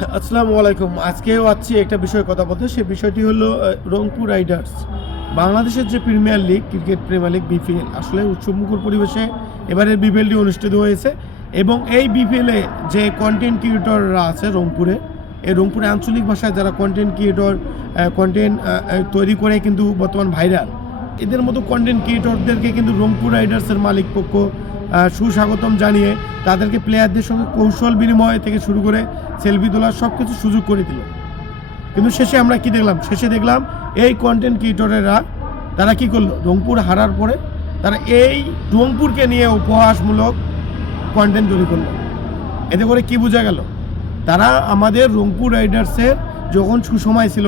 আসসালামু আলাইকুম। আজকেও আছি একটা বিষয়ে কথা বলতে। সে বিষয়টি হলো রংপুর রাইডার্স। বাংলাদেশের যে premier league, cricket premier league, BPL, আসলে উৎসবমুখর পরিবেশে এবারের বিপিএলটি অনুষ্ঠিত হয়েছে এবং এই বিপিএলে যে কন্টেন্ট ক্রিয়েটররা আছে রংপুরে, এই রংপুরে আঞ্চলিক ভাষায় যারা কন্টেন্ট ক্রিয়েটর কন্টেন্ট তৈরি করে কিন্তু বর্তমান ভাইরাল এদের মতো কন্টেন্ট ক্রিয়েটরদেরকে কিন্তু রংপুর রাইডার্সের মালিক পক্ষ সুস্বাগতম জানিয়ে তাদেরকে প্লেয়ারদের সঙ্গে কৌশল বিনিময় থেকে শুরু করে সেলফি তোলার সব কিছু সুযোগ করে দিল। কিন্তু শেষে আমরা কি দেখলাম? শেষে দেখলাম এই কন্টেন্ট ক্রিয়েটরেরা তারা কি করল? রংপুর হারার পরে তারা এই রংপুরকে নিয়ে উপহাসমূলক কন্টেন্ট তৈরি করল। এতে করে কি বোঝা গেল? তারা আমাদের রংপুর রাইডার্সের যখন সুসময় ছিল,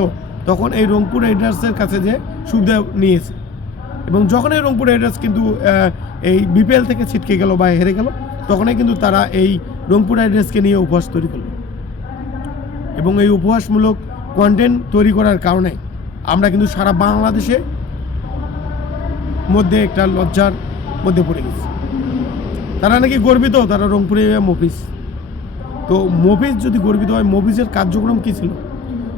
তখন এই রংপুর রাইডার্সের কাছে যে সুবিধা নিয়েছে। এবং যখনই রংপুর রাইডার্স কিন্তু এই বিপিএল থেকে ছিটকে গেল বা হেরে গেল, তখনই কিন্তু তারা এই রংপুর রাইডার্সকে নিয়ে উপহাস তৈরি করল। এবং এই উপহাসমূলক কন্টেন্ট তৈরি করার কারণে আমরা কিন্তু সারা বাংলাদেশে মধ্যে একটা লজ্জার মধ্যে পড়ে গেছি। তারা নাকি গর্বিত, তারা রংপুরে মফিস তো মফিজ যদি গর্বিত হয়, মফিজের কার্যক্রম কী ছিল?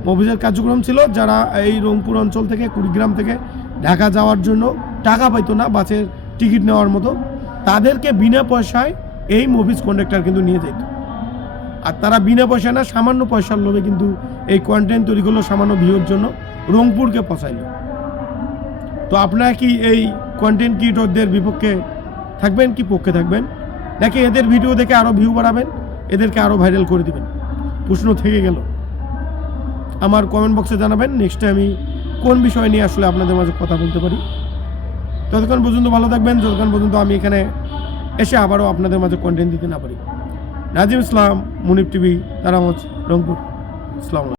মফিজের কার্যক্রম ছিল যারা এই রংপুর অঞ্চল থেকে, কুড়িগ্রাম থেকে ঢাকা যাওয়ার জন্য টাকা পাইতো না বাসের টিকিট নেওয়ার মতো। তাদেরকে বিনা পয়সায় এই মফিজ কন্ডাক্টর কিন্তু নিয়ে যেত আর তারা বিনা পয়সা না, সামান্য পয়সার লোভে কিন্তু এই কন্টেন্ট তৈরি করল সামান্য ভিউর জন্য, রংপুরকে পচাইল। তো আপনারা কি এই কন্টেন্ট ক্রিয়েটরদের বিপক্ষে থাকবেন, কি পক্ষে থাকবেন? নাকি এদের ভিডিও দেখে আরও ভিউ বাড়াবেন? এদেরকে আরও ভাইরাল করে দিবেন? প্রশ্ন থেকে গেল। আমার কমেন্ট বক্সে জানাবেন। নেক্সট আমি কোন বিষয় নিয়ে আসলে আপনাদের মাঝে কথা বলতে পারি? ততক্ষণ পর্যন্ত ভালো থাকবেন, যতক্ষণ পর্যন্ত আমি এখানে এসে আবারও আপনাদের মাঝে কন্টেন্ট দিতে না পারি। নাজিম ইসলাম মুনিপ টিভি তারামজ রংপুর। ইসলাম